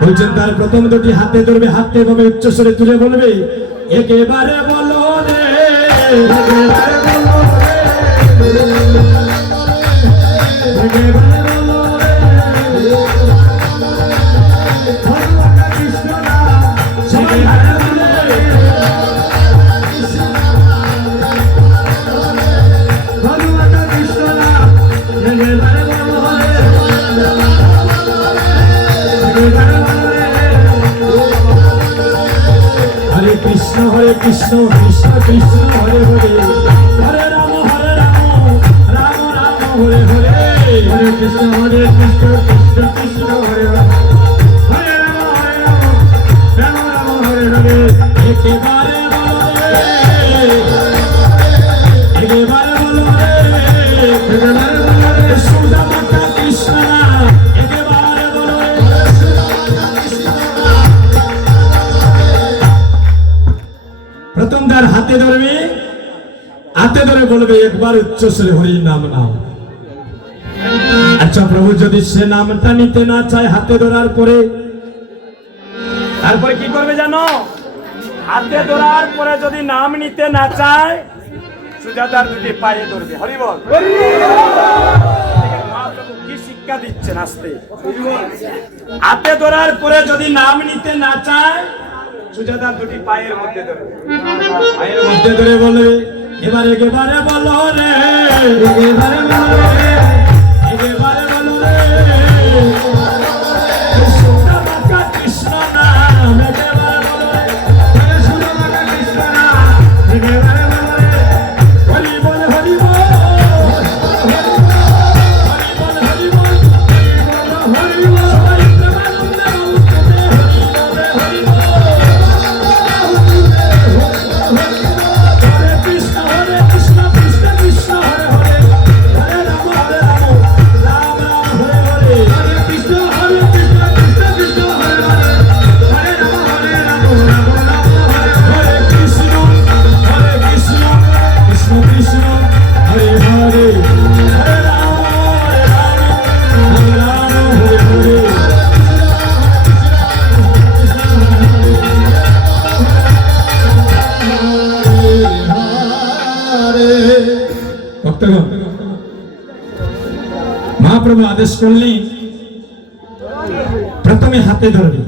বলছেন তার প্রথম দুটি হাতে ধরবে হাতে ভাবে উচ্চস্বরে তুলে বলবে একেবারে বলো রে কৃষ্ণ হরে কৃষ্ণ কৃষ্ণ কৃষ্ণ হরে হরে। হরে রাম হরে রাম রাম রাম, হরে হরে। হরে কৃষ্ণ হরে কৃষ্ণ কৃষ্ণ কৃষ্ণ হরে হরে। রাম হরে রাম রাম রাম, হরে হরে। একেবারে বলো হাতে বলবে একবার উচ্চস্বরে হরি নাম নাম আচ্ছা প্রভু যদি সে নামটা নিতে না চায় হাতে ধরার পরে? তারপরে কি করবে জানো? হাতে ধরার পরে যদি নাম নিতে না চায় সুজাতার দুটি পায়ে ধরবে। হরি বল। কি শিক্ষা দিচ্ছেন আস্তে হাতে ধরার পরে যদি নাম নিতে না চায় সুজাতার দুটি পায়ের মধ্যে ধরবে। পায়ের মধ্যে ধরে বলবে এবারে একেবারে বলো রে? একেবারে বলো রে। একেবারে বলো রে। আদেশ করলেন প্রথমে হাতে ধরবে।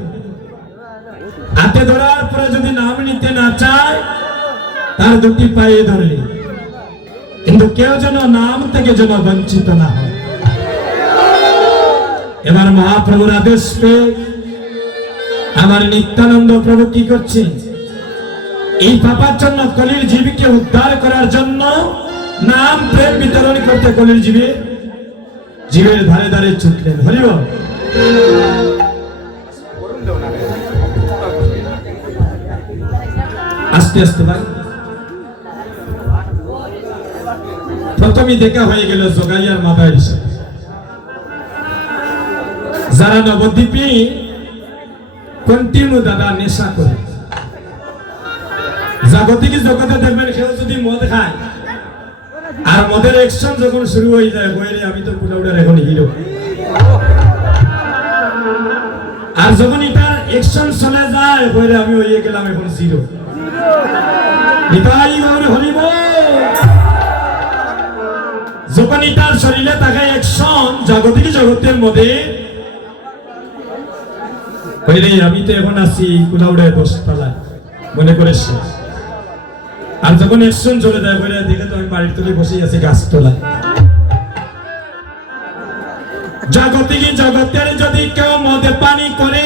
হাতে ধরার পরে যদি নাম নিতে না চায়, তার দুটি পায়ে কিন্তু কেউ যেন নাম থেকে যেন বঞ্চিত না হয়। এবার মহাপ্রভুর আদেশ পেয়ে আমার নিত্যানন্দ প্রভু কি করছেন? এই পাপার জন্য কলির জীবীকে উদ্ধার করার জন্য নাম প্রেম বিতরণ করতে কলির জীবী জীবের ধারে ধারে ছুটলেন। হরিব আস্তে আস্তে ভাই প্রথমে দেখা হয়ে গেল জোগাইয়ার হিসেবে। যারা নবদ্বীপে কন্টিনিউ দাদা নেশা করে। জাগতিক জগতে দেখবেন কেউ যদি মদ খায় আর মদের অ্যাকশন যখন শুরু হয়ে যায় বইরে আমি তো পুলাউডার এখন হিরো আর যখন এটা অ্যাকশন চলে যায় বইরে আমি হয়ে গেলাম এখন জিরো নিতাই গৌর হরিব। যখন এটার শরীরে থাকে অ্যাকশন জাগতিক জগতের মধ্যে হইরে আমি তো এখন আছি কুলাউডায় দশতলায় মনে করে শেষ আর যখন অ্যাকশন চলে যায়, বলে, দেখে তো আমি বাড়ির তুলে বসেই আছি গাছ গাছতলায় জাগতিক জগতের যদি কেউ মদে পানি করে?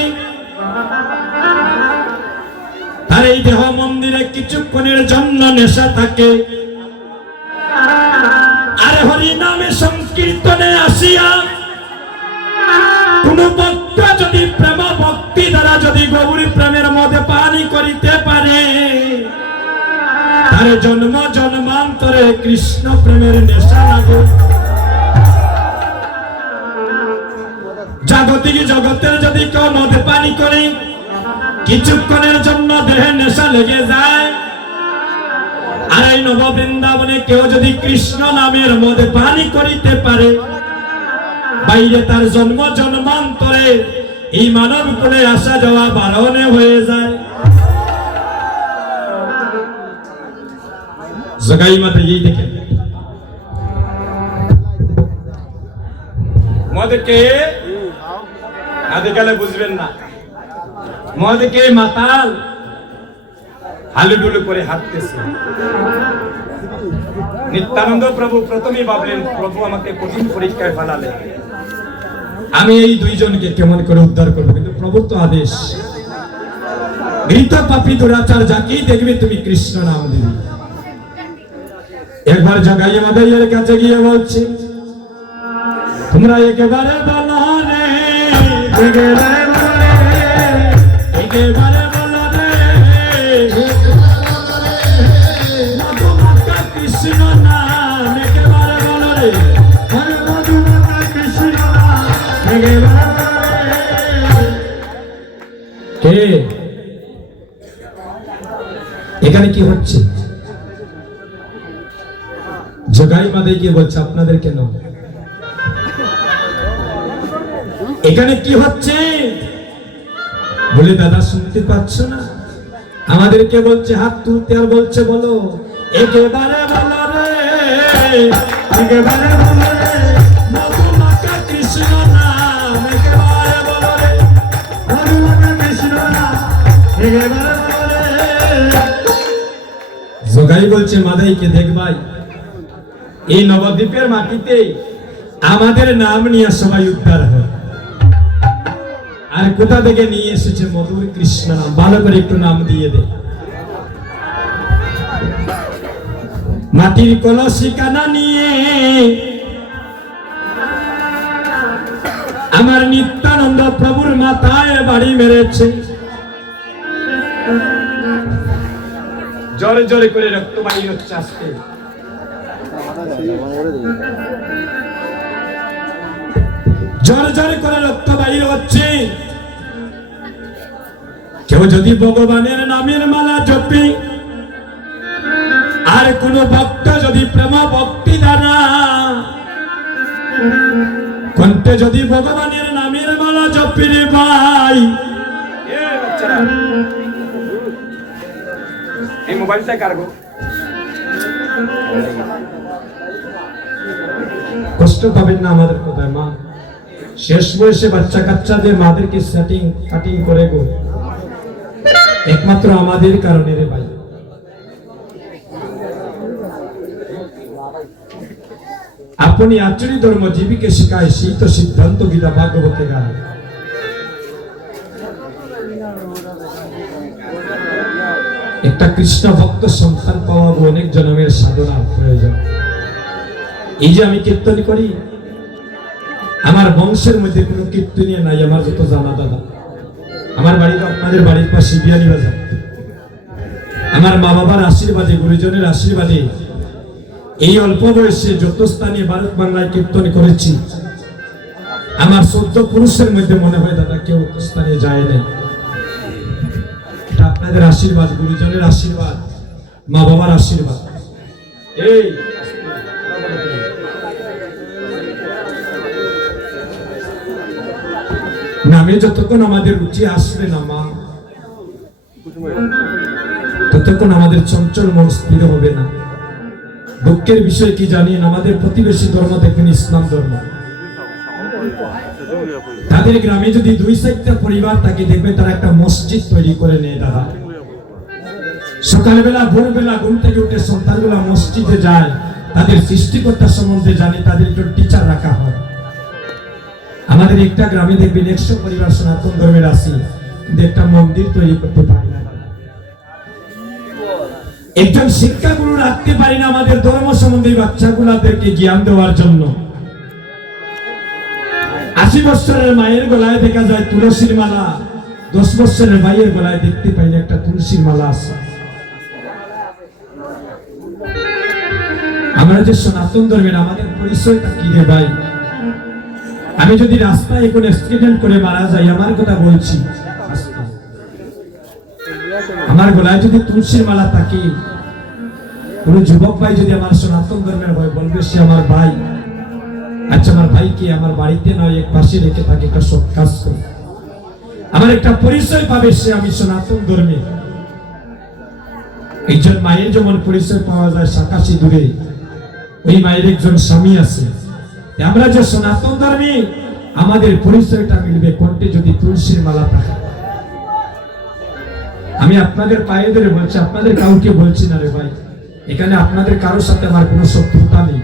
আর এই দেহ মন্দিরে কিছুক্ষণের জন্য নেশা থাকে। আর হরি নামে সংকীর্তনে আসিয়া জন্ম, জন্মান্তরে কৃষ্ণ প্রেমের নেশা লাগে। জাগতিক জগতের যদি কেউ মদে পানি করে, কিছুক্ষণের জন্য দেহে নেশা লেগে যায়। আর এই নব বৃন্দাবনে কেউ যদি কৃষ্ণ নামের মধ্যে পানি করিতে পারে, বাইরে তার জন্ম, জন্মান্তরে এই মানব কুলে আসা যাওয়া বারণে হয়ে যায়। জগাই মাতা এই দেখেন। মদকে আদিকালে বুঝবেন না। মদকে মাতাল হালুডুলু করে হাঁটতেছে। নিত্যানন্দ প্রভু প্রথমেই ভাবলেন, প্রভু আমাকে কঠিন পরীক্ষায় ফেলালে। আমি এই দুইজনকে কেমন করে উদ্ধার করব? কিন্তু প্রভুর তো আদেশ। ঘৃত পাপি দুরাচার যাকেই দেখবে, তুমি কৃষ্ণ নাম দিবি। একবার জগাইয়ে মাদাইয়ের কাছে গিয়ে বলছি, তোমরা একেবারে একেবারে বলো একেবারে বলো রে একেবারে এখানে কি হচ্ছে? জগাই মাদাই গিয়ে বলছে, আপনাদের কেন? এখানে কি হচ্ছে? বলে, দাদা, শুনতে পাচ্ছ না? আমাদেরকে বলছে, হাত তুলতে আর বলছে, বলো। একেবারে বলো রে জগাই বলছে, মাদাইকে দেখবাই এই নবদ্বীপের মাটিতে আমাদের নাম নিয়ে সবাই উদ্ধার হয়। আর কোথা থেকে নিয়ে এসেছে মধুর কৃষ্ণ নাম? ভালো করে একটু নাম দিয়ে দে। মাটির কানা নিয়ে আমার নিত্যানন্দ প্রভুর মাথায় বাড়ি মেরেছে। জোরে জোরে করে রক্ত বাহির হচ্ছে আজকে। জোরে জোরে করে রক্ত বাহির হচ্ছে। কেউ যদি ভগবানের নামের মালা জপে, আর কোন ভক্ত যদি প্রেম ভক্তি দানা, কণ্ঠে যদি ভগবানের নামের মালা জপি রে ভাই। মোবাইলটা কারগো কষ্ট পাবেন না আমাদের কোথায়, মা। শেষ বয়সে বাচ্চা কাচ্চাদের মাদেরকে সেটিং কাটিং করে গো। একমাত্র আমাদের কারণে রে ভাই। আপনি আচরি ধর্ম জীবিকে শিখায় শীত সিদ্ধান্ত গীতা ভাগবতে গায়। একটা কৃষ্ণ ভক্ত সন্তান পাওয়া অনেক জন্মের সাধনার প্রয়োজন। এই যে আমি কীর্তন করি, আমার বংশের মধ্যে কোনো কীর্তনীয় নাই, আমার যত জানা দাদা। আমার বাড়ি তো আপনাদের বাড়ির পাশে বিয়ানি বাজার। আমার মা বাবার আশীর্বাদে, গুরুজনের আশীর্বাদে এই অল্প বয়সে যত স্থানে ভারত বাংলায় কীর্তন করেছি। আমার চোদ্দ পুরুষের মধ্যে মনে হয় দাদা কেউ স্থানে যায় নাই। আপনাদের আশীর্বাদ, গুরুজনের আশীর্বাদ, মা বাবার আশীর্বাদ। এই নামে যতক্ষণ আমাদের রুচি আসবে না, মা, ততক্ষণ আমাদের চঞ্চল মন স্থির হবে না। দুঃখের বিষয় কি জানেন? আমাদের প্রতিবেশী ধর্ম দেখবেন ইসলাম ধর্ম। তাদের গ্রামে যদি দুই চারটা পরিবার থাকে, দেখবে তারা একটা মসজিদ তৈরি করে নেয় দাদা। সকালবেলা, ভোরবেলা ঘুম থেকে উঠে সন্তানগুলা মসজিদে যায়। তাদের সৃষ্টিকর্তা সম্বন্ধে জানে তাদের একটু টিচার রাখা হয়। আমাদের একটা গ্রামে দেখবেন একশো পরিবার সনাতন ধর্মের আছে একটা মন্দির তৈরি করতে পারি না। একজন শিক্ষাগুরু রাখতে পারি না আমাদের ধর্ম সম্বন্ধে এই বাচ্চাগুলাদেরকে জ্ঞান দেওয়ার জন্য। আশি বছরের মায়ের গলায় দেখা যায় তুলসীর মালা, দশ বছরের ভাইয়ের গলায় দেখতে পাই না একটা তুলসীর মালা আছে। আমরা যে সনাতন ধর্মের, আমাদের পরিচয়টা কি রে ভাই? আমি যদি রাস্তায় কোনো অ্যাক্সিডেন্ট করে মারা যাই, আমার কথা বলছি। আমার গলায় যদি তুলসীর মালা থাকে, কোন যুবক ভাই যদি আমার সনাতন ধর্মের হয়, বলবে সে আমার ভাই। আচ্ছা আমার ভাইকে আমার বাড়িতে নয়, এক পাশে রেখে তাকে একটা সৎ কাজ করে। আমার একটা পরিচয় পাবে সে, আমি সনাতন ধর্মে। একজন মায়ের যেমন পরিচয় পাওয়া যায়, সাকাশি দূরে। ওই মায়ের একজন স্বামী আছে। আমরা যে সনাতন ধর্মে, আমাদের পরিচয়টা মিলবে কণ্ঠে যদি তুলসীর মালা থাকে। আমি আপনাদের পায়ে ধরে বলছি, আপনাদের কাউকে বলছি না রে ভাই। এখানে আপনাদের কারোর সাথে আমার কোনো শত্রুতা নেই।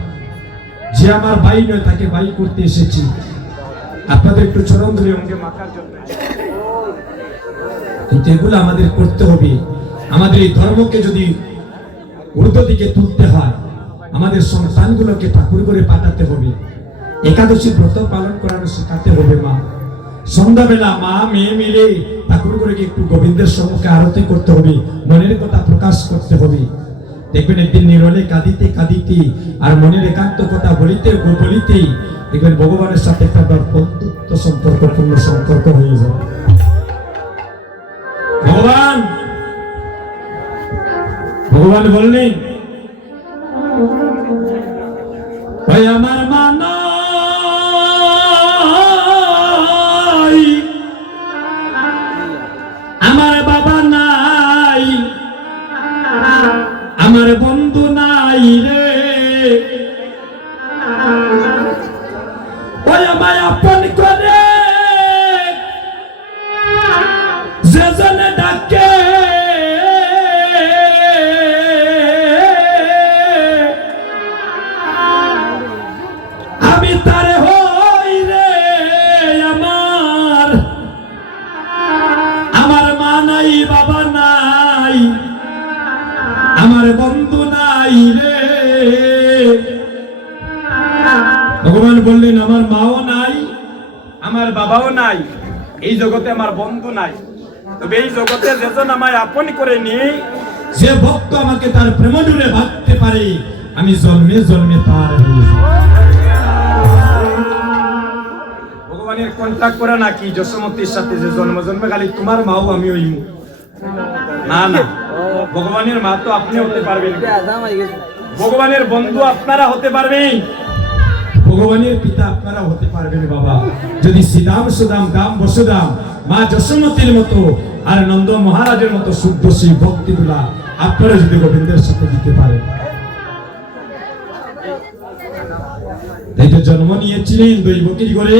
যে আমার ভাই নয়, তাকে ভাই করতে এসেছি। আপনাদের একটু চরম ধরে অঙ্গে মাখার জন্য। কিন্তু এগুলো আমাদের করতে হবে। আমাদের এই ধর্মকে যদি ঊর্ধ্ব দিকে তুলতে হয়, আমাদের সন্তানগুলোকে ঠাকুর করে পাঠাতে হবে। একাদশী ব্রত পালন করানো শেখাতে হবে মা। সন্ধ্যাবেলা মা, মেয়ে মিলে ঠাকুর করে একটু গোবিন্দের সম্মুখে আরতি করতে হবে, মনের কথা প্রকাশ করতে হবে। দেখবেন একদিন নিরলে কাঁদিতে কাঁদিতে আর মনের একান্ত কথা বলিতে বলিতে দেখবেন ভগবানের সাথে একটা বন্ধুত্ব সম্পর্ক, পূর্ণ সম্পর্ক হয়ে যাবে ভগবান! ভগবান বললেন ভাই আমার মানাই নাই এই জগতে আমার বন্ধু নাই। তবে এই জগতে যেজন আমায় আপন করে নি যে ভক্ত আমাকে তার প্রেম ডুরে ভাবতে পারে আমি জন্মে জন্মে তার ভগবানের কন্ট্যাক্ট করে নাকি? যশোমতির সাথে যে জন্ম জন্মে খালি তোমার মাও আমি হইমু। না না ভগবানের মা তো আপনি হতে পারবেন। ভগবানের বন্ধু আপনারা হতে পারবেন। ভগবানের পিতা আপনারা হতে পারবেন বাবা। যদি শ্রীদাম সুদাম, দাম বসুদাম, মা যশোমতির মতো আর নন্দ মহারাজের মতো শুদ্ধ সেই ভক্তিগুলা আপনারা যদি গোবিন্দের সাথে দিতে পারেন। তাই তো জন্ম নিয়েছিলেন দৈবকীর করে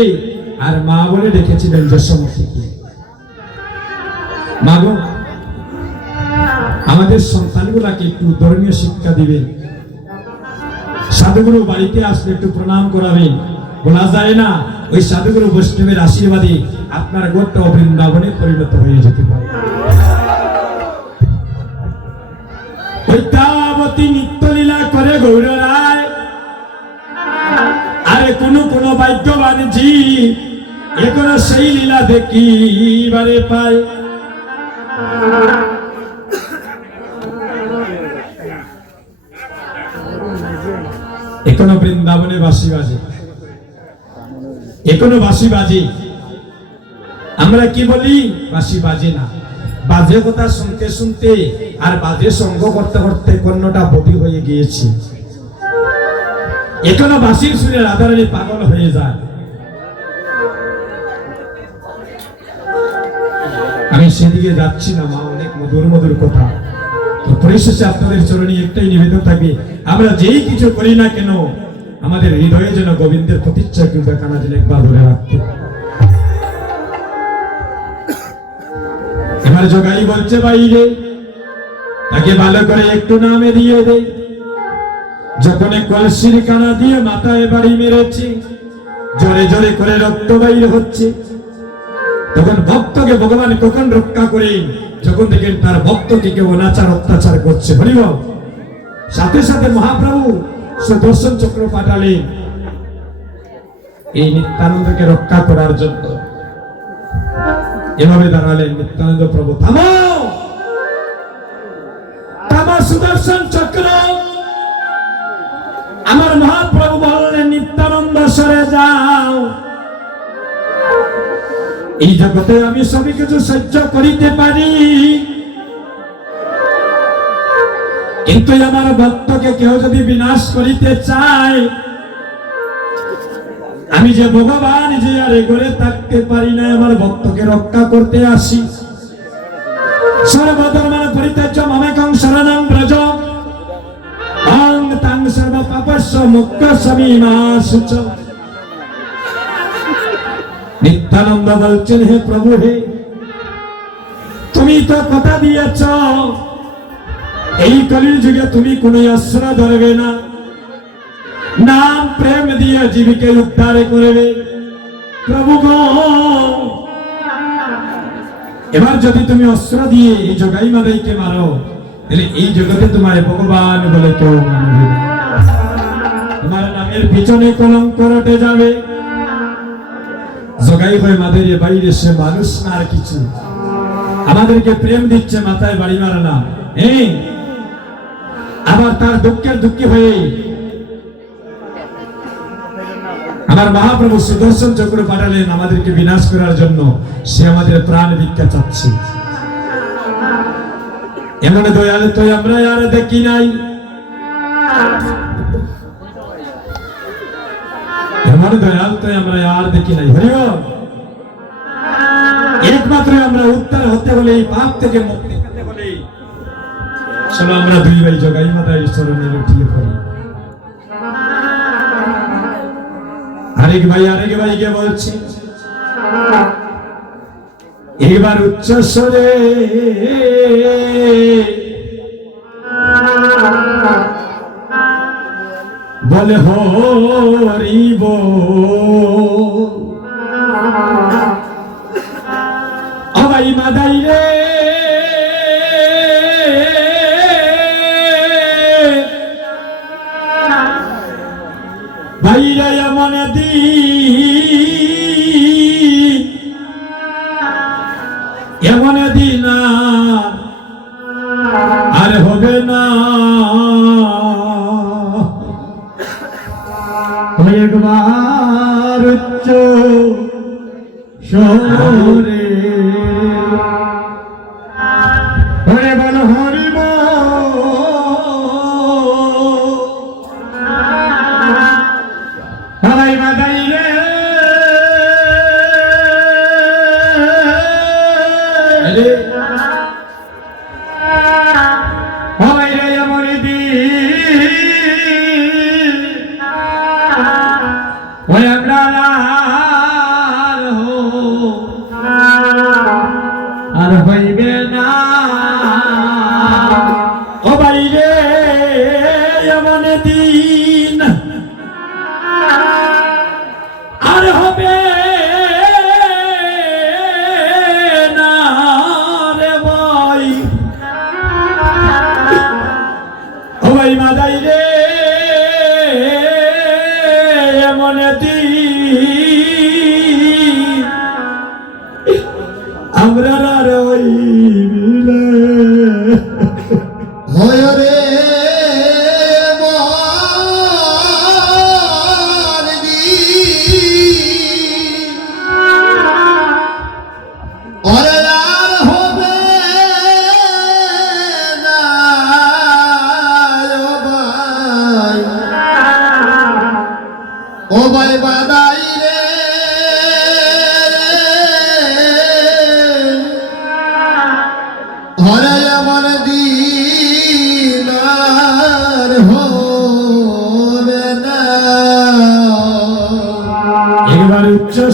আর মা বলে ডেকেছিলেন যশোমতিকে মা গো, আমাদের সন্তানগুলাকে একটু ধর্মীয় শিক্ষা দিবেন। সাধুগুরু বাড়িতে আসলে একটু প্রণাম করাবেন। বলা যায় না, ওই সাধুগুরু বৈষ্ণবের আশীর্বাদে আপনার গোটা বৃন্দাবনে পরিণত হয়ে যেতে পারে। করে গৌর রায়। আরে কোন কোন সেই লীলা দেখিবারে পায়। এখনও বৃন্দাবনে বাসি বাজে। এখনও বাসি বাজে। আমরা কি বলি? বাসি বাজে না। বাজে কথা শুনতে শুনতে আর বাজে সঙ্গ করতে করতে কন্যটা বদি হয়ে গিয়েছে। এখনও বাসির শুনে রাধারানী পাগল হয়ে যায়। আমি সেদিকে যাচ্ছি না মা, অনেক মধুর মধুর কথা। পরিশেষে আপনাদের চরণে একটাই নিবেদন থাকবে। আমরা যেই কিছু করি না কেন, আমাদের হৃদয়ে যেন গোবিন্দের প্রতিচ্ছা কিংবা কানা যেন একবার ধরে রাখতে। এবার জগাই বলছে, বাইরে, তাকে ভালো করে একটু নামে দিয়ে দেয় যখন কলসির কানা দিয়ে মাথায় বাড়ি মেরেছে, জোরে জোরে করে রক্ত বাইর হচ্ছে। তখন ভক্তকে ভগবান কখন রক্ষা করে যখন দেখেন তার ভক্তকে কেউ অনাচার, অত্যাচার করছে হরিব সাথে সাথে মহাপ্রভু সুদর্শন চক্র পাঠালেন। এই নিত্যানন্দকে রক্ষা করার জন্য। এভাবে দাঁড়ালেন নিত্যানন্দ প্রভু। থামো, সুদর্শন চক্র। আমার মহাপ্রভু বললেন, নিত্যানন্দ সরে যাও। এই জগতে আমি সবই কিছু সহ্য করিতে পারি। কিন্তু আমার ভক্তকে কেউ যদি বিনাশ করিতে চায়, আমি যে ভগবান যে আর এ করে থাকতে পারি না, আমার ভক্তকে রক্ষা করতে আসি। সর্বধর্মান পরিত্যাজ্য মামেকং শরণং ব্রজ। আং তাং সর্ব পাপস্য মুক্ত সমীমাসুচ। নিত্যানন্দ বলছেন হে প্রভু হে। তুমি তো কথা দিয়েছ। এই কলির যুগে তুমি কোন অস্ত্র ধরবে না। নাম প্রেম দিয়ে জীবিকে উদ্ধার করবে। প্রভু গো। এবার যদি তুমি অস্ত্র দিয়ে এই জগাই মাদাইকে মারো, তাহলে এই জগতে তোমার ভগবান বলে কেউ তোমার নামের পিছনে কলঙ্ক রটে যাবে। জগাই হয়ে মাদের বাইরে সে মানুষ না আর কিছু আমাদেরকে প্রেম দিচ্ছে মাথায় বাড়ি মারা না এই আবার তার দুঃখের দুঃখী হয়ে আমার মহাপ্রভু সুদর্শন চক্র পাঠালেন আমাদেরকে বিনাশ করার জন্য সে আমাদের প্রাণ ভিক্ষা চাচ্ছে এমন দয়াল তো আমরা আর দেখি নাই এমন দয়াল তো আমরা আর দেখি নাই হরিব একমাত্র আমরা উত্তর হতে হলে এই পাপ থেকে মুক্তি পেতে হলে চলো আমরা দুই ভাই জগাই মাতা ঈশ্বরের উঠিয়ে পড়ি। আরেক ভাই, আরেক ভাইকে বলছে, এবার উচ্চ স্বরে বলে হরিব। মাদাই রে। ভাইরা এমন দিন এমন দিন আর হবে না। একবার উচ্চ শহরে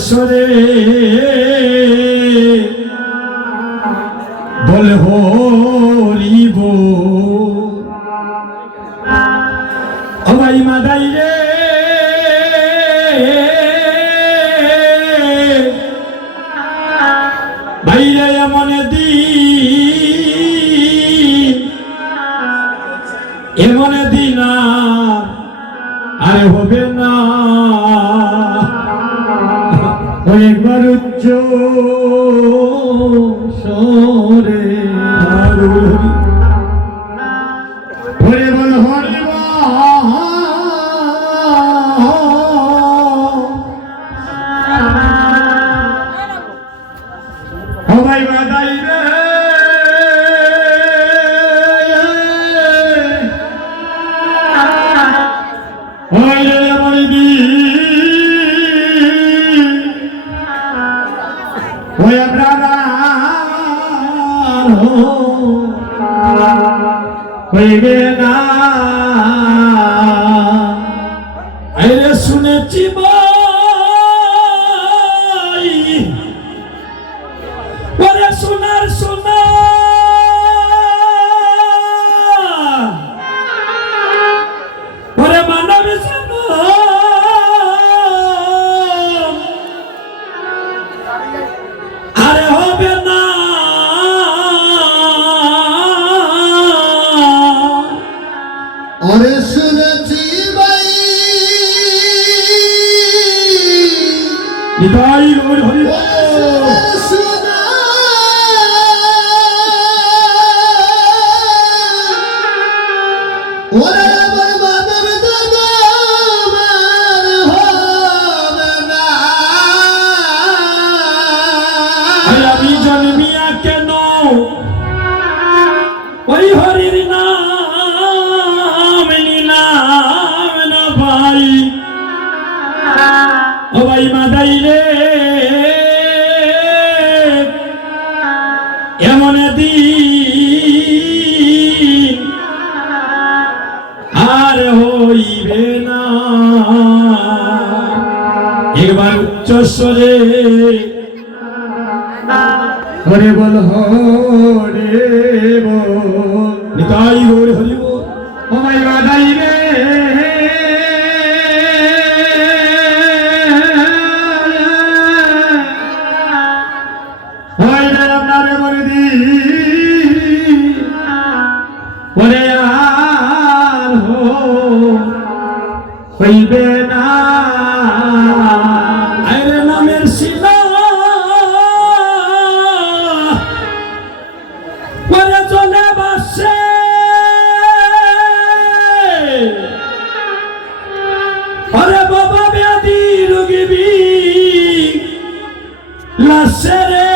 উচ্চ হইবে না। একবার উচ্চস্বরে হরে বল হরে বল নিতাই হরে হরি বল। ও ভাই বাদাই রে। হইবে না। আরে নামের শিলা ওরে চলে বাসে। ওরে বাবা ব্যাধি রুগিবি লাসে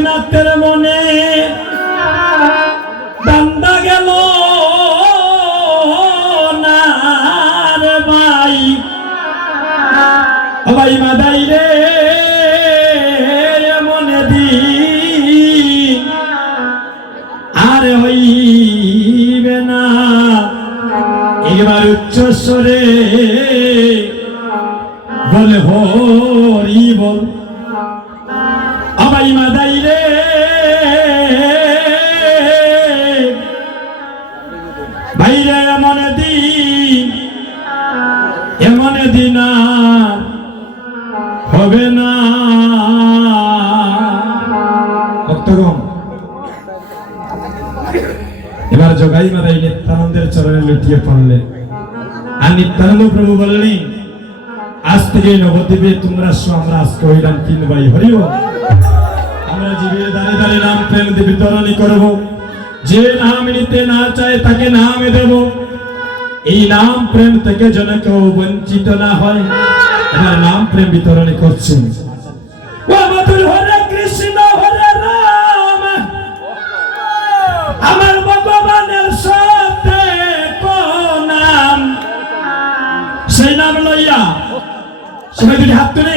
লোকনাথের মনে বান্দা গেল ভাই। ভাই মাদাই রে, মনে দি আর হইবে না। এবার উচ্চস্বরে বলে হরি বল নিত্যানন্দের চরণে লুটিয়ে পড়লেন আর নিত্যানন্দ প্রভু বললেন আজ থেকে নবদ্বীপে তোমরা আমরা আজকে হইলাম তিন ভাই আমরা জীবে দাঁড়ে দাঁড়ে নাম প্রেম যে নাম নিতে না চায় তাকে নাম দেব। এই নাম প্রেম থেকে যেন কেউ বঞ্চিত না হয় এবার নাম প্রেম বিতরণী করছেন ও সবাই দুটি হাত তুলে।